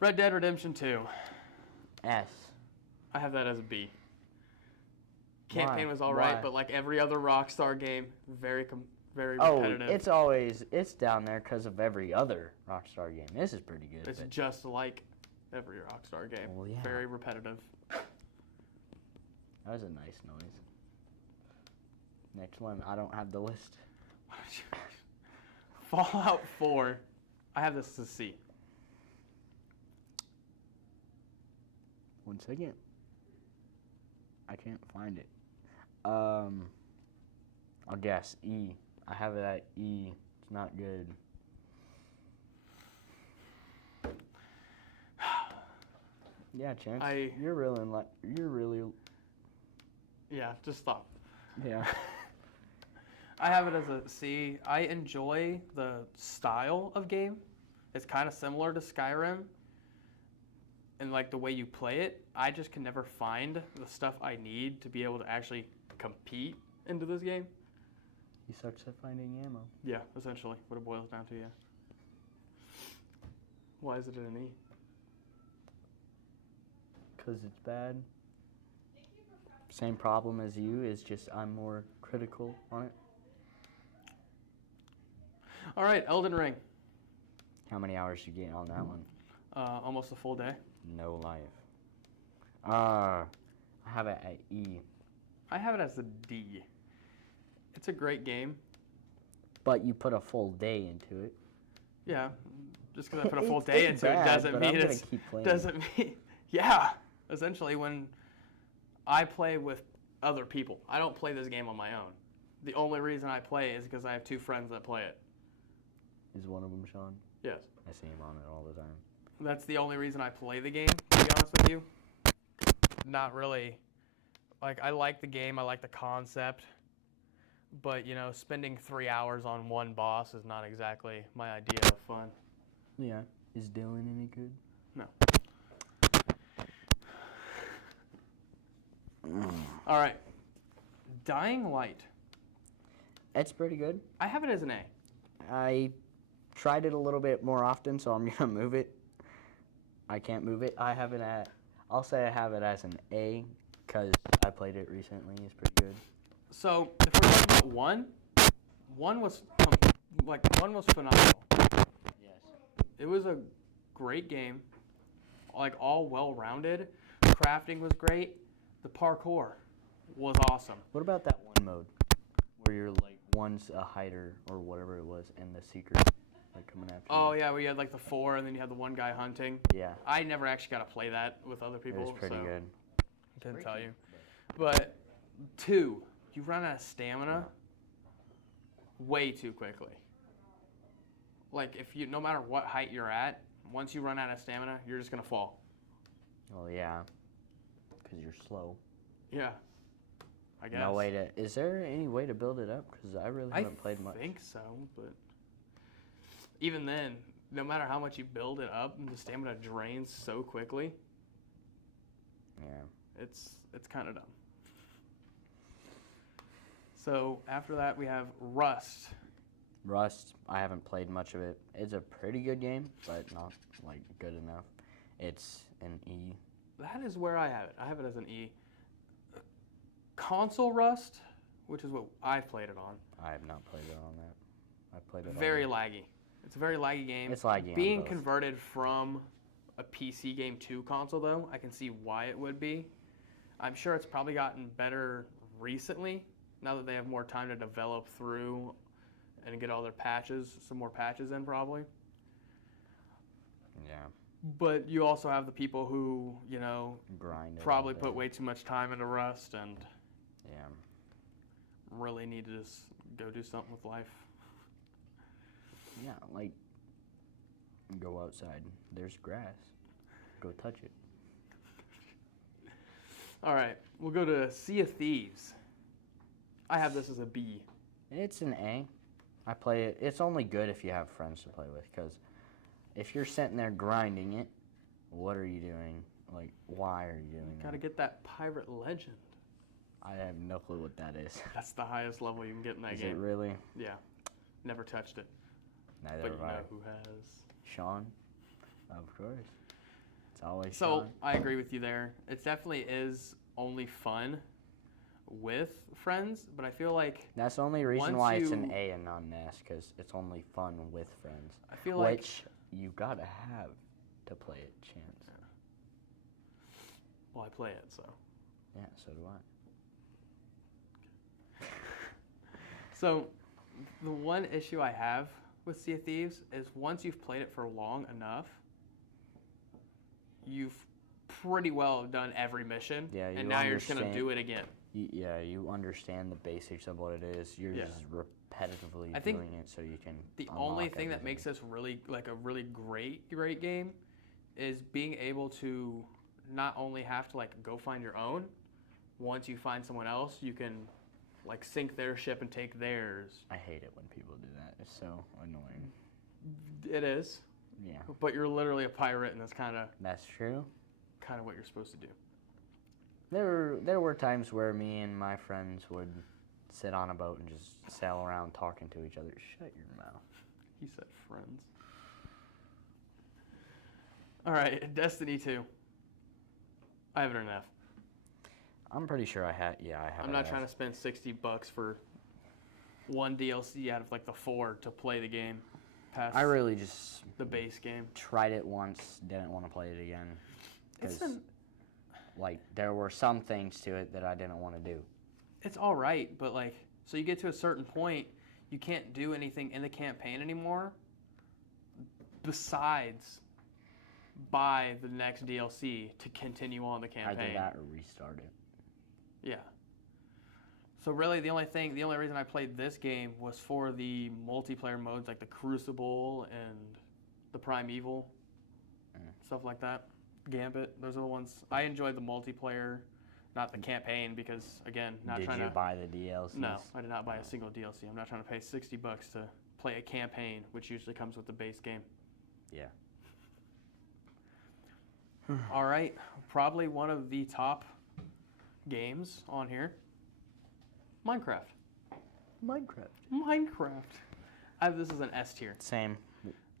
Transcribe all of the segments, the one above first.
Red Dead Redemption 2. S. I have that as a B. Campaign Why? was all Why? right, but like every other Rockstar game, very Oh, repetitive. it's down there because of every other Rockstar game. This is pretty good. It's but just like every Rockstar game. Well, yeah. Very repetitive. that was a nice noise. Next one, I don't have the list. Fallout 4. I have this as a C. 1 second. I can't find it. I'll guess E. I have it at E. It's not good. Yeah, Chance. You're really. Yeah, just stop. Yeah. I have it as a C. I enjoy the style of game. It's kind of similar to Skyrim and like the way you play it. I just can never find the stuff I need to be able to actually compete into this game. You suck at finding ammo. Yeah, essentially what it boils down to, yeah. Why is it an E? Because it's bad. Same problem as you, is just I'm more critical on it. All right, Elden Ring. How many hours you get on that one? Almost a full day. No life. I have it at E. I have it as a D. It's a great game. But you put a full day into it. Yeah, just because I put a full day into bad, it doesn't mean it's doesn't mean yeah. Essentially, when I play with other people, I don't play this game on my own. The only reason I play is because I have two friends that play it. Is one of them Sean? Yes. I see him on it all the time. That's the only reason I play the game, to be honest with you. Not really. Like, I like the game, I like the concept, but, you know, spending 3 hours on one boss is not exactly my idea of fun. Yeah. Is Dylan any good? No. All right. Dying Light. It's pretty good. I have it as an A. I tried it a little bit more often, so I'm going to move it. I can't move it. I'll say I have it as an A because I played it recently. It's pretty good. So, if we're talking about one was phenomenal. Yes. It was a great game, like all well-rounded. Crafting was great. The parkour was awesome. What about that one mode where you're like one's a hider or whatever it was and the secret like coming after Oh you? yeah, where you had like the 4 and then you had the one guy hunting. Yeah. I never actually got to play that with other people. It was pretty good. I couldn't tell you. But 2, you run out of stamina way too quickly. Like no matter what height you're at, once you run out of stamina, you're just gonna fall. Oh yeah. Because you're slow. Yeah. I guess. No way to. Is there any way to build it up? Because I really haven't played much. I think so, but even then, no matter how much you build it up, the stamina drains so quickly. Yeah. It's kind of dumb. So after that, we have Rust. Rust, I haven't played much of it. It's a pretty good game, but not like good enough. It's an E. That is where I have it. I have it as an E. Console Rust, which is what I've played it on. I have not played it on that. I played it very on laggy. It's a very laggy game. It's laggy. Being converted from a PC game to console, though, I can see why it would be. I'm sure it's probably gotten better recently, now that they have more time to develop through and get all their patches, some more patches in probably. Yeah. But you also have the people who, you know, grind probably put way too much time into Rust and yeah, really need to just go do something with life. Yeah, like go outside. There's grass. Go touch it. All right, we'll go to Sea of Thieves. I have this as a B. It's an A. I play it. It's only good if you have friends to play with, because if you're sitting there grinding it, what are you doing? Like, why are you doing that? Gotta get that Pirate Legend. I have no clue what that is. That's the highest level you can get in that game. Is it really? Yeah. Never touched it. Neither But you have I. know who has. Sean? Of course. It's always So fun. I agree with you there. It definitely is only fun with friends, but I feel like That's the only reason once why it's an you- A and not an S, because it's only fun with friends. I feel like Which you gotta have to play it, Chance. well, I play it, so. Yeah, so do I. So the one issue I have with Sea of Thieves is once you've played it for long enough, you've pretty well done every mission, Yeah, you and now you're just gonna understand- do it again. You understand the basics of what it is. You're Yeah. just repetitively I think doing it so you can. The only unlock thing that everything. makes this really like a really great game is being able to not only have to like go find your own. Once you find someone else, you can like sink their ship and take theirs. I hate it when people do that. It's so annoying. It is, Yeah, but you're literally a pirate, and that's kind of that's true. what you're supposed to do. There were times where me and my friends would sit on a boat and just sail around talking to each other. Shut your mouth. He said friends. All right, Destiny 2. I have it an F. I'm pretty sure I had. Yeah, I have. I'm not trying to spend $60 for one DLC out of like the 4 to play the game past I really just the base game. tried it once, didn't want to play it again. It's 'Cause, like, there were some things to it that I didn't want to do. It's all right, but like, so you get to a certain point, you can't do anything in the campaign anymore besides buy the next DLC to continue on the campaign. Either that or restart it. Yeah. So really, the only reason I played this game was for the multiplayer modes like the Crucible and the Primeval, stuff like that. Gambit, those are the ones I enjoyed. The multiplayer, not the campaign, because again, not Did trying you to. buy the DLCs? No, I did not buy a single DLC. I'm not trying to pay $60 to play a campaign, which usually comes with the base game. Yeah. All right, probably one of the top games on here. Minecraft. Minecraft. This is an S tier. Same.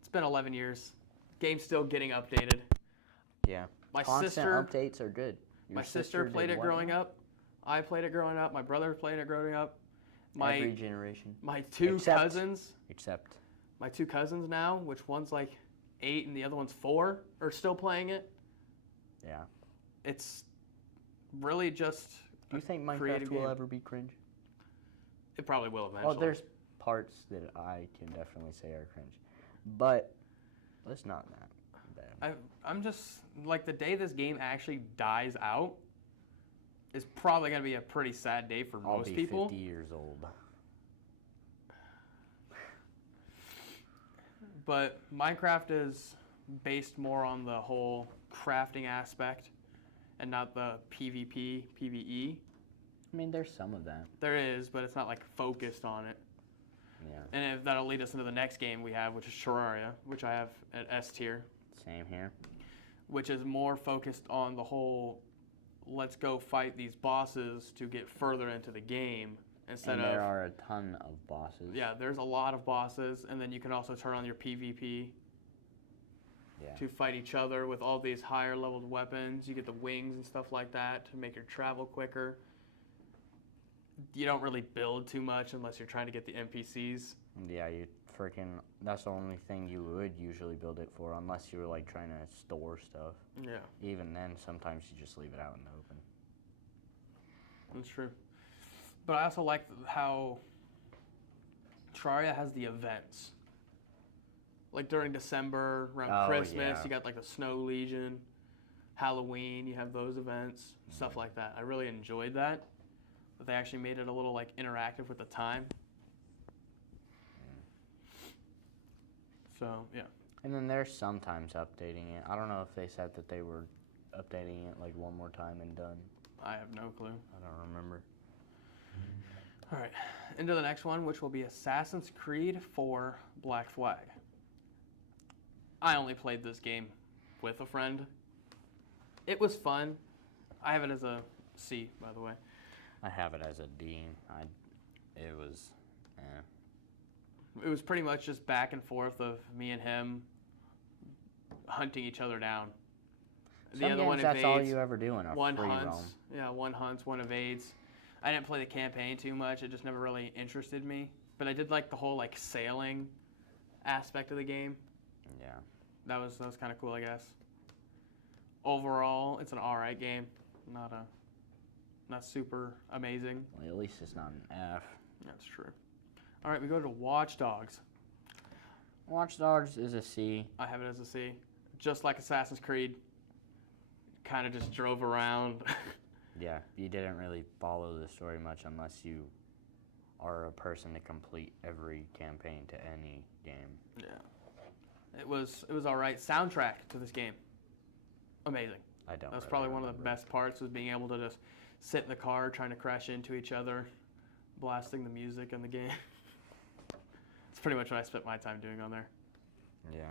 It's been 11 years. Game's still getting updated. Yeah. My Constant sister, updates are good. my sister played it growing up. I played it growing up. My brother played it growing up. Every generation. My two Except- cousins, Except. now, which one's like 8 and the other one's 4, are still playing it. Yeah. It's really just. Do you think creative Minecraft will game. ever be cringe? It probably will eventually. Oh, there's parts that I can definitely say are cringe, but it's not that bad. I'm just like the day this game actually dies out is probably gonna be a pretty sad day for I'll most be people. 50 years old. But Minecraft is based more on the whole crafting aspect and not the PvP, PvE. I mean, there's some of that. There is, but it's not like focused on it. Yeah. And if that'll lead us into the next game we have, which is Terraria, which I have at S tier, Same here. which is more focused on the whole let's go fight these bosses to get further into the game instead And of there are a ton of bosses. yeah, there's a lot of bosses, and then you can also turn on your PvP Yeah. to fight each other with all these higher leveled weapons. You get the wings and stuff like that to make your travel quicker. You don't really build too much unless you're trying to get the NPCs. Yeah, you freaking. That's the only thing you would usually build it for, unless you were like trying to store stuff. Yeah, Even then, sometimes you just leave it out in the open. that's true. But I also like how Terraria has the events. Like during December, around Oh, Christmas, yeah. you got like the Snow Legion, Halloween, you have those events, stuff like that. I really enjoyed that. But they actually made it a little like interactive with the time. So yeah. And then they're sometimes updating it. I don't know if they said that they were updating it like one more time and done. I have no clue. I don't remember. All right, into the next one, which will be Assassin's Creed 4 Black Flag. I only played this game with a friend. It was fun. I have it as a C, by the way. I have it as a D. It was. It was pretty much just back and forth of me and him hunting each other down. The Some other games, one that's all evades. you ever do in a One free hunts. roam. Yeah, one hunts, one evades. I didn't play the campaign too much. It just never really interested me. But I did like the whole like sailing aspect of the game. Yeah. That was kind of cool, I guess. Overall, it's an alright game. Not super amazing. Well, at least it's not an F. That's true. All right, we go to Watch Dogs. Watch Dogs is a C. I have it as a C. Just like Assassin's Creed. Kind of just drove around. Yeah, you didn't really follow the story much unless you are a person to complete every campaign to any game. Yeah. It was all right. Soundtrack to this game. Amazing. I don't. That's really probably one of the remember. best parts was being able to just sit in the car trying to crash into each other, blasting the music in the game. It's pretty much what I spent my time doing on there. Yeah.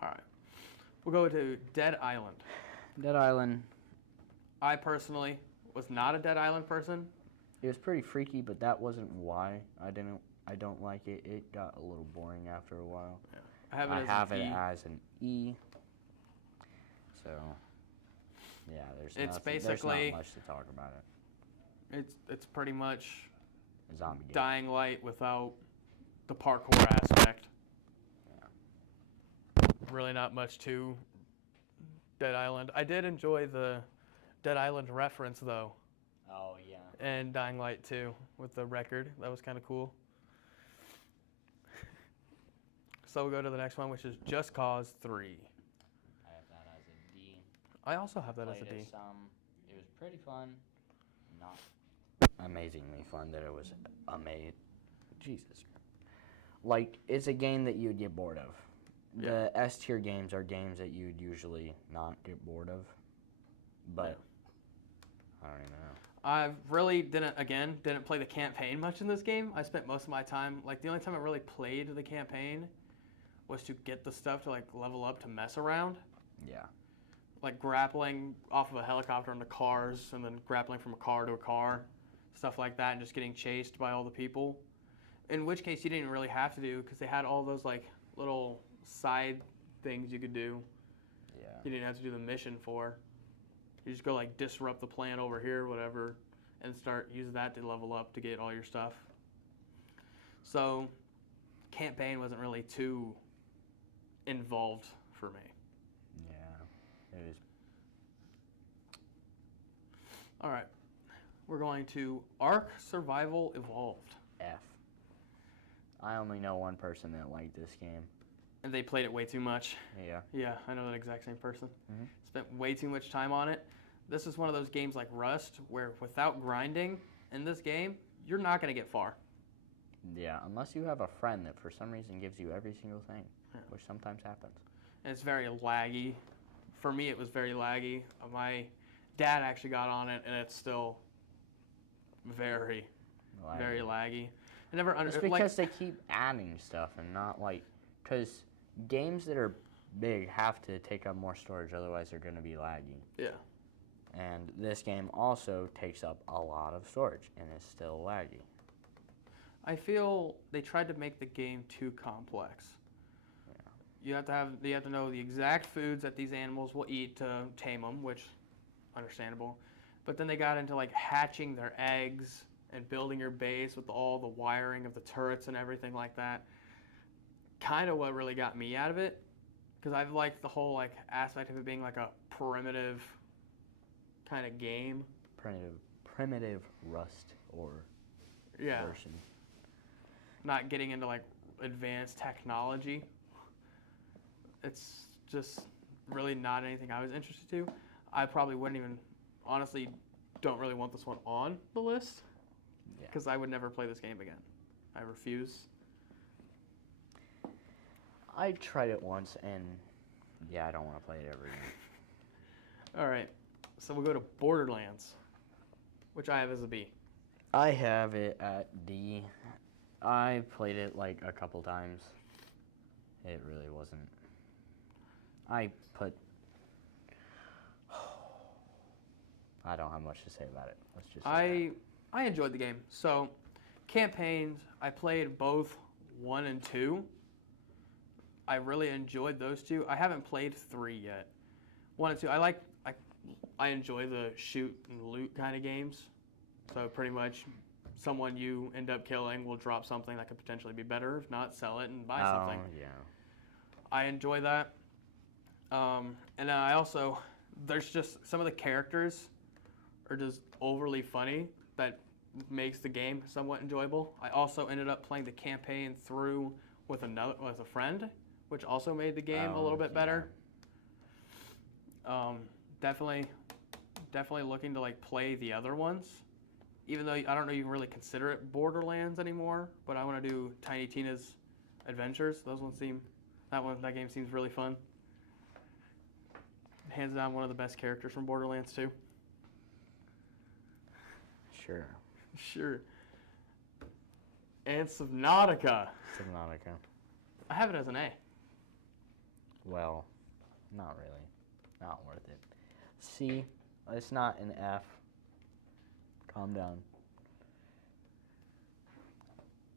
All right. We'll go to Dead Island. Dead Island. I personally was not a Dead Island person. It was pretty freaky, but that wasn't why I don't like it. It got a little boring after a while. Yeah. I have it I as have an it E. as an E. So, yeah, there's not basically- much to talk about it. It's pretty much A zombie game. Dying Light without the parkour aspect. Really not much to Dead Island. I did enjoy the Dead Island reference though, Oh yeah. and Dying Light 2 with the record. That was kind of cool. So we'll go to the next one, which is Just Cause 3. I have that as a D. I also have that as a Played D. it some. It was pretty fun. Not amazingly fun that it was amazing. Jesus. Like, it's a game that you'd get bored of. Yeah. The S tier games are games that you'd usually not get bored of. But I don't even know. I really didn't play the campaign much in this game. I spent most of my time, like the only time I really played the campaign was to get the stuff to like level up to mess around. Yeah. Like grappling off of a helicopter into cars and then grappling from a car to a car, stuff like that, and just getting chased by all the people. In which case you didn't really have to do because they had all those like little side things you could do. Yeah. You didn't have to do the mission for. You just go like disrupt the plant over here, whatever, and use that to level up to get all your stuff. So, campaign wasn't really too involved for me. Yeah. It was. All right, we're going to Ark Survival Evolved, F. I only know one person that liked this game. and they played it way too much. Yeah. Yeah, I know that exact same person. Mhm. Spent way too much time on it. This is one of those games like Rust where without grinding in this game, you're not going to get far. Yeah, unless you have a friend that for some reason gives you every single thing, Yeah. which sometimes happens. And it's very laggy. For me, it was very laggy. My dad actually got on it, and it's still very, very laggy. I never It's understood. because they keep adding stuff and not like, because games that are big have to take up more storage, otherwise they're going to be laggy. Yeah. And this game also takes up a lot of storage and is still laggy. I feel they tried to make the game too complex. You have to know the exact foods that these animals will eat to tame them, which understandable. But then they got into like hatching their eggs and building your base with all the wiring of the turrets and everything like that. Kind of what really got me out of it, because I've liked the whole like aspect of it being like a primitive kind of game. Primitive Rust or Yeah. version. Not getting into like advanced technology. It's just really not anything I was interested to. I probably wouldn't even, honestly, don't really want this one on the list Yeah. because I would never play this game again. I refuse. I tried it once and yeah, I don't want to play it ever again. All right, so we'll go to Borderlands, which I have as a B. I have it at D. I played it like a couple times. It really wasn't. I don't have much to say about it. Let's just say I enjoyed the game. So, campaigns, I played both 1 and 2. I really enjoyed those two. I haven't played 3 yet. 1 and 2. I enjoy the shoot and loot kind of games. So pretty much, someone you end up killing will drop something that could potentially be better. If not, sell it and buy something. Oh, yeah. I enjoy that. And I also, there's just some of the characters are just overly funny that makes the game somewhat enjoyable. I also ended up playing the campaign through with a friend, which also made the game a little bit better. Definitely looking to like play the other ones. Even though I don't know you can really consider it Borderlands anymore, but I want to do Tiny Tina's Adventures. That game seems really fun. Hands down one of the best characters from Borderlands 2. Sure. Sure. And Subnautica. Subnautica. I have it as an A. Well, not really. Not worth it. C. It's not an F. Calm down.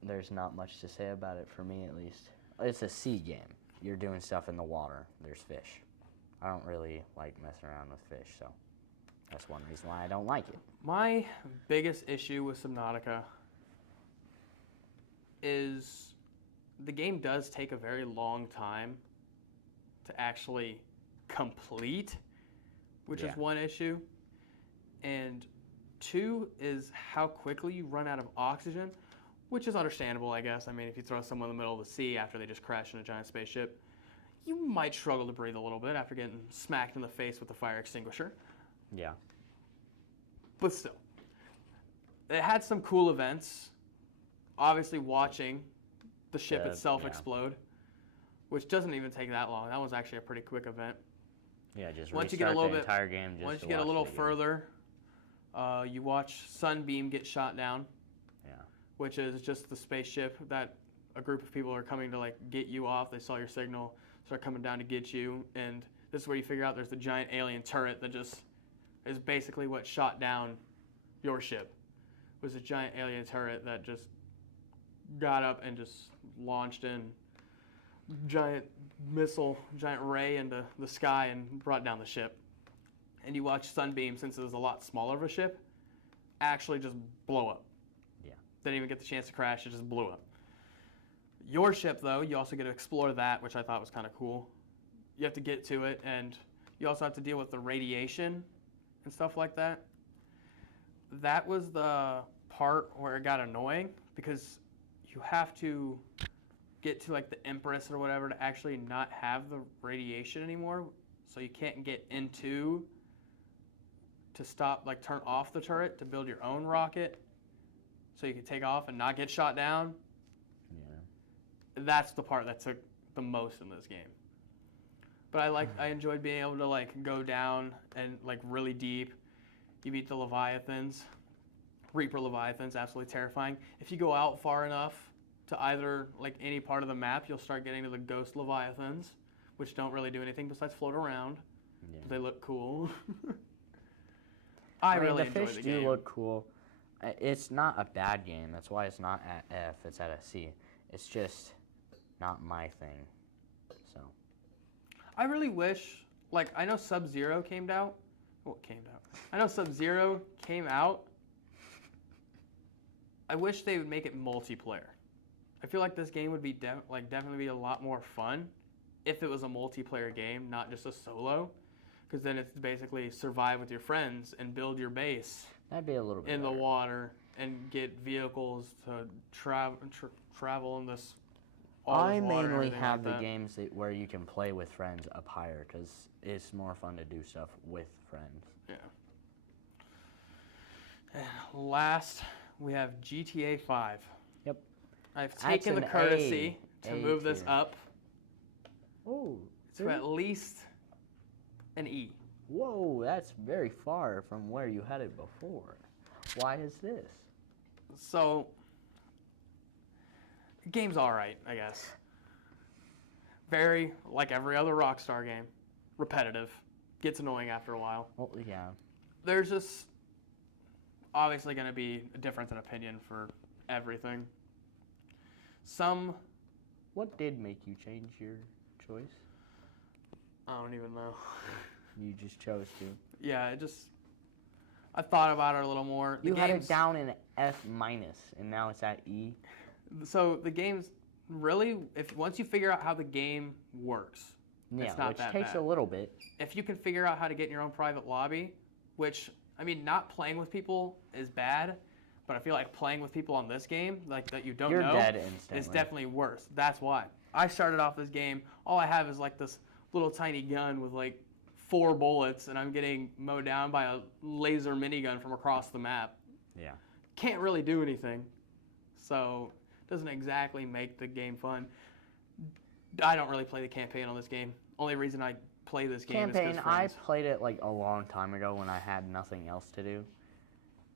There's not much to say about it for me, at least. It's a sea game. You're doing stuff in the water. There's fish. I don't really like messing around with fish, so that's one reason why I don't like it. My biggest issue with Subnautica is the game does take a very long time to actually complete, which is one issue. And 2 is how quickly you run out of oxygen, which is understandable, I guess. I mean, if you throw someone in the middle of the sea after they just crashed in a giant spaceship, you might struggle to breathe a little bit after getting smacked in the face with a fire extinguisher. Yeah. But still, it had some cool events. Obviously, watching the ship itself explode, which doesn't even take that long. That was actually a pretty quick event. Yeah, just once restart you get a little the bit, entire game. Just once to you get a watch little the game. further, you watch Sunbeam get shot down. Yeah. Which is just the spaceship that a group of people are coming to like get you off. They saw your signal, start coming down to get you, and this is where you figure out there's the giant alien turret that just is basically what shot down your ship. It was a giant alien turret that just got up and just launched in giant missile, giant ray into the sky and brought down the ship. And you watch Sunbeam, since it was a lot smaller of a ship, actually just blow up. Yeah. Didn't even get the chance to crash, it just blew up. Your ship, though, you also get to explore that, which I thought was kind of cool. You have to get to it, and you also have to deal with the radiation and stuff like that. That was the part where it got annoying, because you have to get to like the Empress or whatever to actually not have the radiation anymore. So you can't get into to stop, like turn off the turret to build your own rocket so you can take off and not get shot down. Yeah. That's the part that took the most in this game. But I enjoyed being able to like go down and like really deep. You beat the Leviathans. Reaper Leviathans, absolutely terrifying. If you go out far enough to either like any part of the map, you'll start getting to the Ghost Leviathans, which don't really do anything besides float around. Yeah. But they look cool. I mean, really enjoy the fish game. do look cool. It's not a bad game. That's why it's not at F. It's at a C. It's just not my thing. So. I really wish, like, I know Sub-Zero came out. What came out? I know Sub-Zero came out. I wish they would make it multiplayer. I feel like this game would be definitely be a lot more fun if it was a multiplayer game, not just a solo. Because then it's basically survive with your friends and build your base. That'd be a little bit in better. the water and get vehicles to travel in this. I mainly have the games where you can play with friends up higher because it's more fun to do stuff with friends. Yeah. And last, we have GTA 5. Yep. I've taken the courtesy to move this tier. up Oh. to at least an E. Whoa, that's very far from where you had it before. Why is this? So, the game's alright, I guess. Very, like every other Rockstar game, repetitive. Gets annoying after a while. Well, yeah. There's just obviously going to be a difference in opinion for everything. What did make you change your choice? I don't even know. You just chose to. Yeah, I thought about it a little more. You had it down in F minus, and now it's at E. So the game's really, if once you figure out how the game works, Yeah, it's not which that takes bad. a little bit. If you can figure out how to get in your own private lobby, which, I mean, not playing with people is bad, but I feel like playing with people on this game, like that you don't You're know, dead instantly. is definitely worse. That's why. I started off this game, all I have is like this little tiny gun with like 4 bullets, and I'm getting mowed down by a laser minigun from across the map. Yeah. Can't really do anything. So, doesn't exactly make the game fun. I don't really play the campaign on this game. Only reason I play this game is Campaign, because I friends. played it like a long time ago when I had nothing else to do.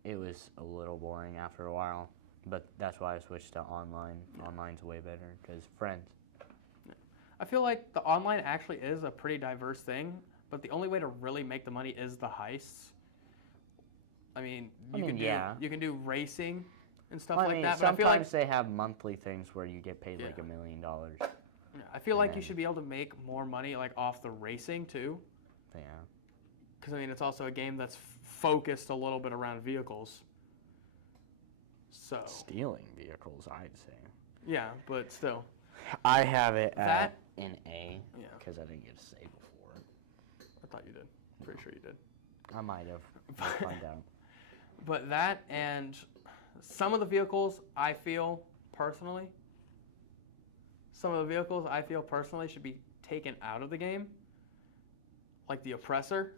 It was a little boring after a while, but that's why I switched to online. Yeah. Online's way better because friends. I feel like the online actually is a pretty diverse thing, but the only way to really make the money is the heists. I mean, yeah. you can do racing and stuff Well, I like mean, that, but I feel sometimes like they have monthly things where you get paid like Yeah. $1 million. yeah, I feel like you then- should be able to make more money like off the racing too, Yeah. because I mean it's also a game that's focused a little bit around vehicles. So Stealing vehicles, I'd say. yeah, but still, I have it That- at an A yeah, because I didn't get a save before. I thought you did. Pretty sure you did. I might have. We'll find out. But that and some of the vehicles I feel personally should be taken out of the game. Like the oppressor.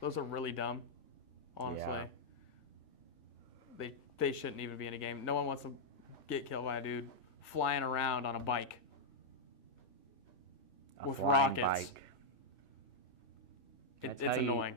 Those are really dumb. Honestly. Yeah. They shouldn't even be in a game. No one wants to get killed by a dude flying around on a bike. A With flying rockets. bike. It's That's how you- annoying.